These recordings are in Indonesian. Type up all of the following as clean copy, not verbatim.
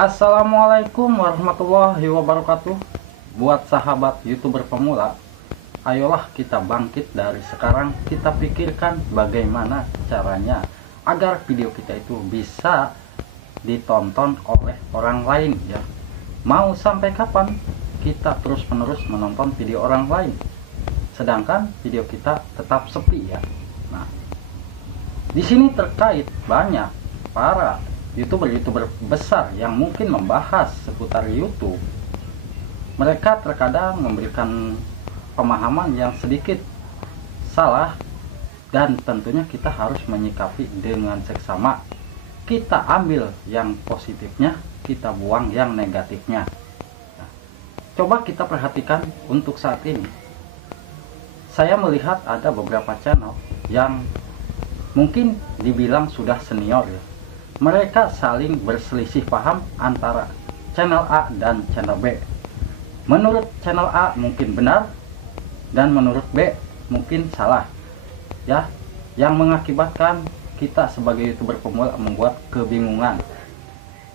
Assalamualaikum warahmatullahi wabarakatuh. Buat sahabat YouTuber pemula, ayolah kita bangkit dari sekarang. Kita pikirkan bagaimana caranya agar video kita itu bisa ditonton oleh orang lain ya. Mau sampai kapan kita terus-menerus menonton video orang lain sedangkan video kita tetap sepi ya. Nah, di sini terkait banyak para YouTuber besar yang mungkin membahas seputar YouTube. Mereka terkadang memberikan pemahaman yang sedikit salah, dan tentunya kita harus menyikapi dengan seksama. Kita ambil yang positifnya, kita buang yang negatifnya. Nah, coba kita perhatikan untuk saat ini. Saya melihat ada beberapa channel yang mungkin dibilang sudah senior ya. Mereka saling berselisih paham antara channel A dan channel B. Menurut channel A mungkin benar dan menurut B mungkin salah ya, yang mengakibatkan kita sebagai YouTuber pemula membuat kebingungan.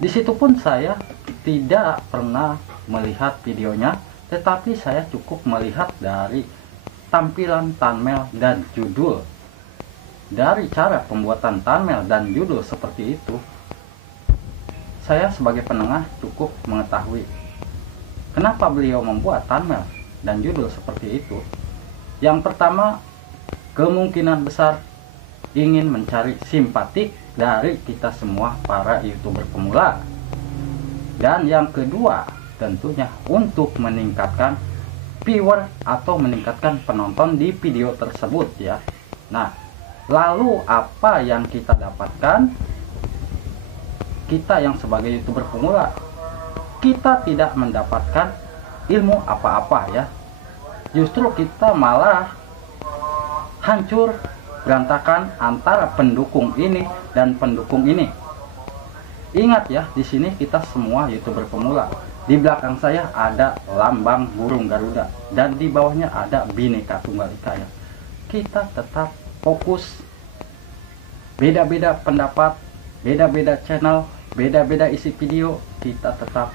Di situ pun saya tidak pernah melihat videonya, tetapi saya cukup melihat dari tampilan thumbnail dan judul. Dari cara pembuatan thumbnail dan judul seperti itu, saya sebagai penengah cukup mengetahui kenapa beliau membuat thumbnail dan judul seperti itu. Yang pertama, kemungkinan besar ingin mencari simpatik dari kita semua para YouTuber pemula. Dan yang kedua, tentunya untuk meningkatkan viewer atau meningkatkan penonton di video tersebut ya. Nah, lalu apa yang kita dapatkan? Kita yang sebagai YouTuber pemula, kita tidak mendapatkan ilmu apa-apa ya. Justru kita malah hancur berantakan antara pendukung ini dan pendukung ini. Ingat ya, di sini kita semua YouTuber pemula. Di belakang saya ada lambang burung Garuda dan di bawahnya ada Bhinneka Tunggal Ika ya. Kita tetap fokus. Beda-beda pendapat, beda-beda channel, beda-beda isi video, kita tetap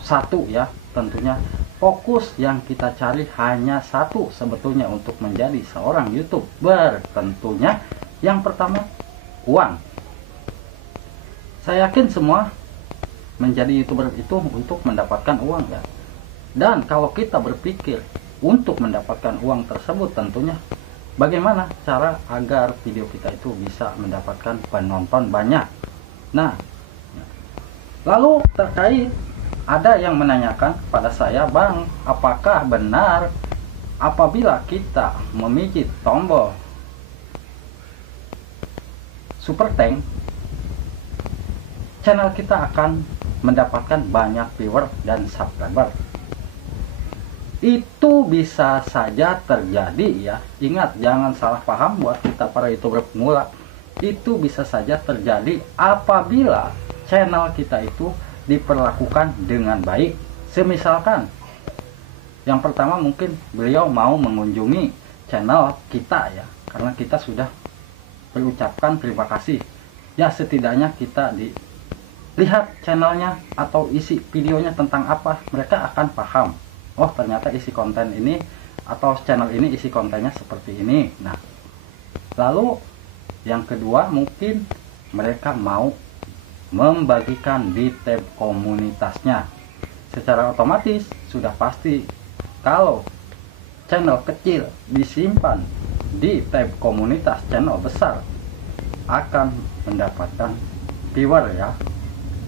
satu ya. Tentunya fokus yang kita cari hanya satu sebetulnya untuk menjadi seorang YouTuber. Tentunya yang pertama, uang. Saya yakin semua menjadi YouTuber itu untuk mendapatkan uang ya. Dan kalau kita berpikir untuk mendapatkan uang tersebut, tentunya bagaimana cara agar video kita itu bisa mendapatkan penonton banyak. Nah, lalu terkait ada yang menanyakan kepada saya, Bang, apakah benar apabila kita memijit tombol super tank, channel kita akan mendapatkan banyak viewer dan subscriber? Itu bisa saja terjadi ya. Ingat, jangan salah paham buat kita para YouTuber pemula. Itu bisa saja terjadi apabila channel kita itu diperlakukan dengan baik. Semisalkan yang pertama, mungkin beliau mau mengunjungi channel kita ya, karena kita sudah berucapkan terima kasih ya. Setidaknya kita lihat channelnya atau isi videonya tentang apa, mereka akan paham, oh ternyata isi konten ini atau channel ini isi kontennya seperti ini. Nah, lalu yang kedua, mungkin mereka mau membagikan di tab komunitasnya. Secara otomatis sudah pasti kalau channel kecil disimpan di tab komunitas channel besar akan mendapatkan viewer ya.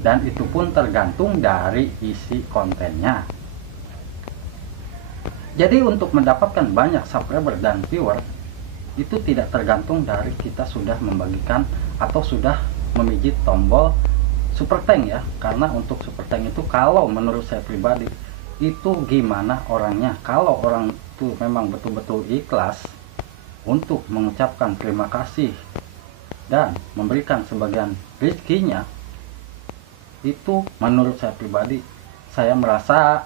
Dan itu pun tergantung dari isi kontennya. Jadi untuk mendapatkan banyak subscriber dan viewer itu tidak tergantung dari kita sudah membagikan atau sudah memijit tombol super tank ya. Karena untuk super tank itu, kalau menurut saya pribadi, itu gimana orangnya. Kalau orang itu memang betul-betul ikhlas untuk mengucapkan terima kasih dan memberikan sebagian rezekinya, itu menurut saya pribadi, saya merasa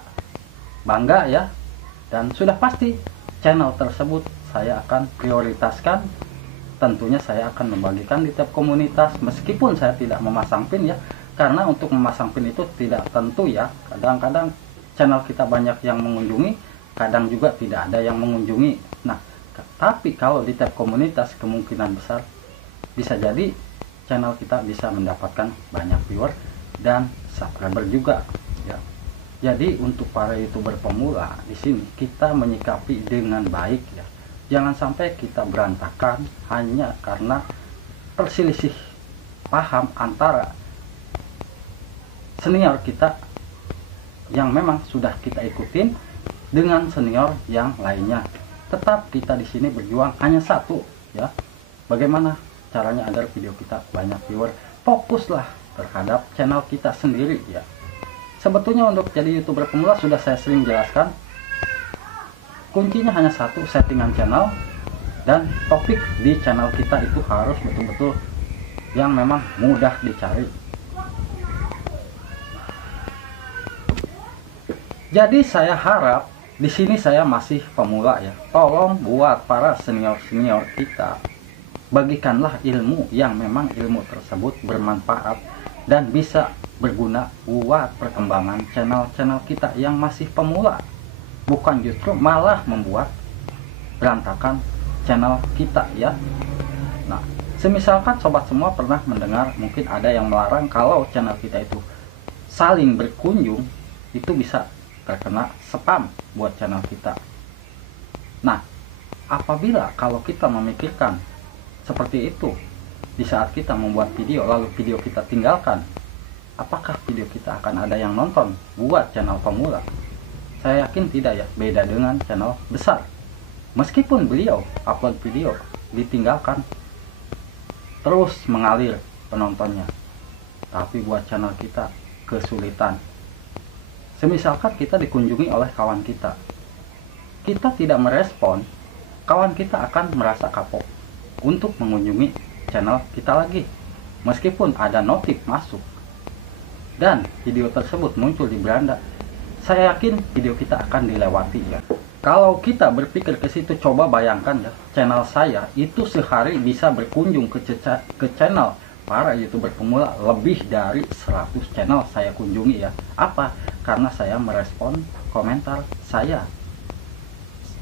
bangga ya. Dan sudah pasti channel tersebut saya akan prioritaskan. Tentunya saya akan membagikan di tab komunitas, meskipun saya tidak memasang pin ya, Karena untuk memasang pin itu tidak tentu ya, kadang-kadang channel kita banyak yang mengunjungi, kadang juga tidak ada yang mengunjungi. Nah, tapi kalau di tab komunitas kemungkinan besar bisa jadi channel kita bisa mendapatkan banyak viewer dan subscriber juga ya. Jadi untuk para YouTuber pemula di sini kita menyikapi dengan baik ya. Jangan sampai kita berantakan hanya karena perselisih paham antara senior kita yang memang sudah kita ikutin dengan senior yang lainnya. Tetap kita di sini berjuang hanya satu ya. Bagaimana caranya agar video kita banyak viewer? Fokuslah terhadap channel kita sendiri ya. Sebetulnya untuk jadi YouTuber pemula sudah saya sering jelaskan. Kuncinya hanya satu, settingan channel dan topik di channel kita itu harus betul-betul yang memang mudah dicari. Jadi saya harap di sini saya masih pemula ya. Tolong buat para senior-senior kita, bagikanlah ilmu yang memang ilmu tersebut bermanfaat dan bisa berguna buat perkembangan channel-channel kita yang masih pemula, bukan justru malah membuat berantakan channel kita ya. Nah, semisalkan sobat semua pernah mendengar mungkin ada yang melarang kalau channel kita itu saling berkunjung, itu bisa terkena spam buat channel kita. Nah, apabila kalau kita memikirkan seperti itu di saat kita membuat video lalu video kita tinggalkan, apakah video kita akan ada yang nonton buat channel pemula? Saya yakin tidak ya, beda dengan channel besar. Meskipun beliau upload video ditinggalkan terus mengalir penontonnya, tapi buat channel kita kesulitan. Semisalkan kita dikunjungi oleh kawan kita tidak merespon, kawan kita akan merasa kapok untuk mengunjungi channel kita lagi. Meskipun ada notif masuk dan video tersebut muncul di beranda, saya yakin video kita akan dilewati ya. Kalau kita berpikir ke situ, coba bayangkan ya, channel saya itu sehari bisa berkunjung ke channel para YouTuber pemula lebih dari 100 channel saya kunjungi ya. Apa? Karena saya merespon komentar saya.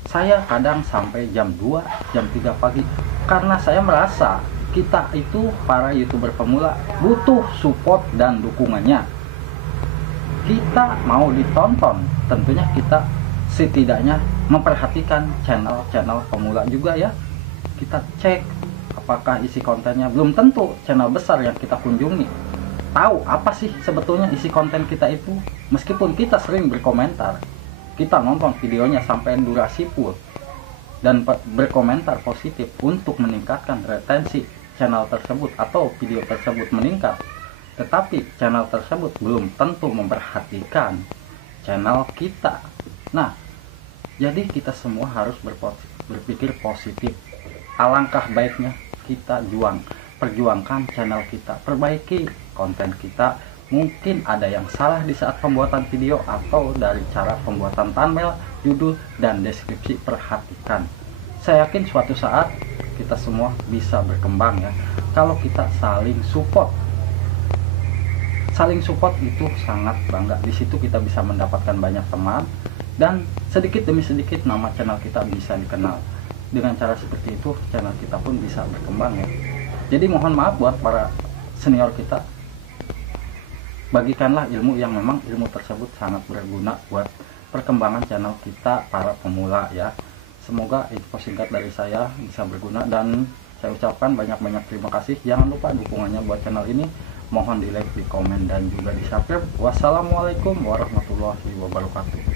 Saya kadang sampai jam 2, jam 3 pagi karena saya merasa kita itu para YouTuber pemula butuh support dan dukungannya. Kita mau ditonton, tentunya kita setidaknya memperhatikan channel-channel pemula juga ya. Kita cek apakah isi kontennya. Belum tentu channel besar yang kita kunjungi tahu apa sih sebetulnya isi konten kita itu. Meskipun kita sering berkomentar, kita nonton videonya sampai durasi full dan berkomentar positif untuk meningkatkan retensi channel tersebut atau video tersebut meningkat, tetapi channel tersebut belum tentu memperhatikan channel kita. Nah, jadi kita semua harus berpikir positif. Alangkah baiknya kita perjuangkan channel kita, perbaiki konten kita. Mungkin ada yang salah di saat pembuatan video atau dari cara pembuatan thumbnail, judul, dan deskripsi. Perhatikan. Saya yakin suatu saat kita semua bisa berkembang ya, kalau kita saling support. Saling support itu sangat bangga. Di situ kita bisa mendapatkan banyak teman dan sedikit demi sedikit nama channel kita bisa dikenal. Dengan cara seperti itu channel kita pun bisa berkembang ya. Jadi mohon maaf buat para senior kita, bagikanlah ilmu yang memang ilmu tersebut sangat berguna buat perkembangan channel kita para pemula ya. Semoga info singkat dari saya bisa berguna dan saya ucapkan banyak-banyak terima kasih. Jangan lupa dukungannya buat channel ini. Mohon di like, di komen, dan juga di subscribe. Wassalamualaikum warahmatullahi wabarakatuh.